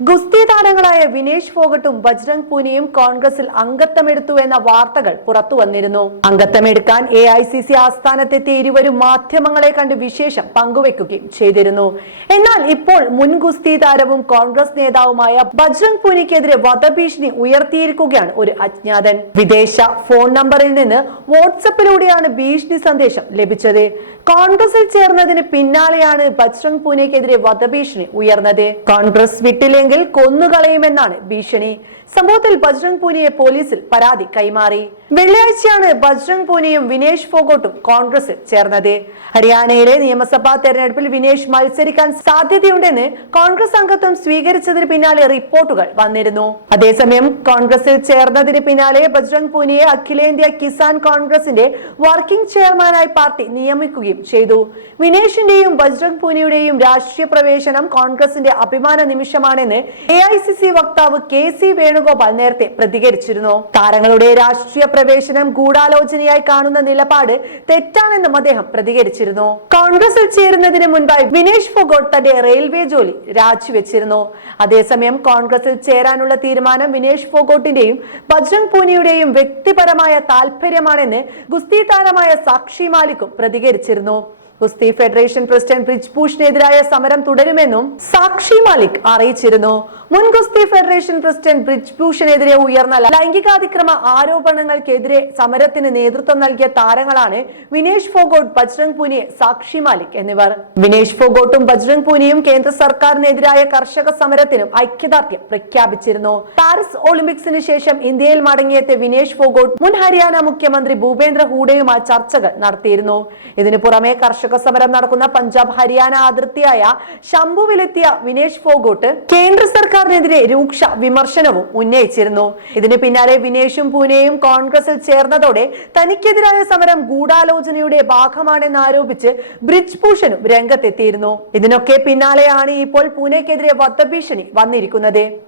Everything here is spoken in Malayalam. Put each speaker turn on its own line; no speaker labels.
ഗുസ്തി താരങ്ങളായ വിനേഷ് ഫോഗട്ടും ബജ്രംഗ് പൂനിയും കോൺഗ്രസിൽ അംഗത്വമെടുത്തു എന്ന വാർത്തകൾ പുറത്തു വന്നിരുന്നു. അംഗത്വമെടുക്കാൻ എ ഐ സി സി ആസ്ഥാനത്തെത്തിയ ഇരുവരും മാധ്യമങ്ങളെ കണ്ട് വിശേഷം പങ്കുവെക്കുകയും ചെയ്തിരുന്നു. എന്നാൽ ഇപ്പോൾ മുൻ ഗുസ്തി താരവും കോൺഗ്രസ് നേതാവുമായ ബജ്രംഗ് പൂനിക്കെതിരെ വധഭീഷണി ഉയർത്തിയിരിക്കുകയാണ് ഒരു അജ്ഞാതൻ. വിദേശ ഫോൺ നമ്പറിൽ നിന്ന് വാട്സപ്പിലൂടെയാണ് ഭീഷണി സന്ദേശം ലഭിച്ചത്. കോൺഗ്രസിൽ ചേർന്നതിന് പിന്നാലെയാണ് ബജ്രംഗ് പൂനെക്കെതിരെ വധഭീഷണി ഉയർന്നത്. കോൺഗ്രസ് വിട്ടില്ലെങ്കിൽ കൊന്നുകളയുമെന്നാണ് ഭീഷണി. സംഭവത്തിൽ ബജ്രംഗ് പൂനിയെ പോലീസിൽ പരാതി കൈമാറി. വെള്ളിയാഴ്ചയാണ് ബജ്രംഗ് പൂനിയും വിനേഷ് ഫോഗോട്ടും കോൺഗ്രസിൽ ചേർന്നത്. ഹരിയാനയിലെ നിയമസഭാ തെരഞ്ഞെടുപ്പിൽ വിനേഷ് മത്സരിക്കാൻ സാധ്യതയുണ്ടെന്ന് കോൺഗ്രസ് അംഗത്വം സ്വീകരിച്ചതിന് പിന്നാലെ റിപ്പോർട്ടുകൾ വന്നിരുന്നു. അതേസമയം കോൺഗ്രസിൽ ചേർന്നതിന് പിന്നാലെ ബജ്രംഗ് പൂനിയെ അഖിലേന്ത്യാ കിസാൻ കോൺഗ്രസിന്റെ വർക്കിംഗ് ചെയർമാനായി പാർട്ടി നിയമിക്കുകയും ചെയ്തു. വിനേഷിന്റെയും ബജ്രംഗ് പൂനിയുടെയും രാഷ്ട്രീയ പ്രവേശനം കോൺഗ്രസിന്റെ അഭിമാന നിമിഷമാണെന്ന് എ ഐ സി സി വക്താവ് കെ സി വേണുഗോപാൽ നേരത്തെ പ്രതികരിച്ചിരുന്നു. താരങ്ങളുടെ രാഷ്ട്രീയ പ്രവേശനം ഗൂഢാലോചനയായി കാണുന്ന നിലപാട് തെറ്റാണെന്നും അദ്ദേഹം പ്രതികരിച്ചിരുന്നു. കോൺഗ്രസിൽ ചേരുന്നതിന് മുൻപായി വിനേഷ് ഫോഗോട്ട് തന്റെ റെയിൽവേ ജോലി രാജിവെച്ചിരുന്നു. അതേസമയം കോൺഗ്രസിൽ ചേരാനുള്ള തീരുമാനം വിനേഷ് ഫോഗോട്ടിന്റെയും ബജ്രംഗ് പൂനിയുടെയും വ്യക്തിപരമായ താല്പര്യമാണെന്ന് ഗുസ്തി താരമായ സാക്ഷി മാലിക്കും പ്രതികരിച്ചിരുന്നു. ഗുസ്തി ഫെഡറേഷൻ പ്രസിഡന്റ് ബ്രിജ് ഭൂഷണെതിരായ സമരം തുടരുമെന്നും സാക്ഷി മാലിക് അറിയിച്ചിരുന്നു. മുൻ ഗുസ്തി ഫെഡറേഷൻ പ്രസിഡന്റ് ബ്രിജ് ഭൂഷണെതിരെ ഉയർന്ന ലൈംഗികാതിക്രമ ആരോപണങ്ങൾക്കെതിരെ സമരത്തിന് നേതൃത്വം നൽകിയ താരങ്ങളാണ് വിനേഷ് ഫോഗോട്ട് ബജ്രംഗ് പൂനിയെ സാക്ഷി മാലിക് എന്നിവർ. വിനേഷ് ഫോഗോട്ടും ബജ്രംഗ് പൂനിയും കേന്ദ്ര സർക്കാരിനെതിരായ കർഷക സമരത്തിനും ഐക്യദാർഢ്യം പ്രഖ്യാപിച്ചിരുന്നു. പാരീസ് ഒളിമ്പിക്സിന് ശേഷം ഇന്ത്യയിൽ മടങ്ങിയെത്തിയ വിനേഷ് ഫോഗോട്ട് മുൻ ഹരിയാന മുഖ്യമന്ത്രി ഭൂപേന്ദ്ര ഹൂഡയുമായി ചർച്ചകൾ നടത്തിയിരുന്നു. ഇതിനു പുറമെ കർഷക സമരം നടക്കുന്ന പഞ്ചാബ് ഹരിയാന അതിർത്തിയായ ശംഭുവിലെത്തിയ വിനേഷ് ഫോഗോട്ട് കേന്ദ്ര സർക്കാരിനെതിരെ രൂക്ഷ വിമർശനവും ഉന്നയിച്ചിരുന്നു. ഇതിന് പിന്നാലെ വിനേഷും പൂനെയും കോൺഗ്രസിൽ ചേർന്നതോടെ തനിക്കെതിരായ സമരം ഗൂഢാലോചനയുടെ ഭാഗമാണെന്ന് ആരോപിച്ച് ബ്രിജ് ഭൂഷണും രംഗത്തെത്തിയിരുന്നു. ഇതിനൊക്കെ പിന്നാലെയാണ് ഇപ്പോൾ പൂനെക്കെതിരെ വധഭീഷണി വന്നിരിക്കുന്നത്.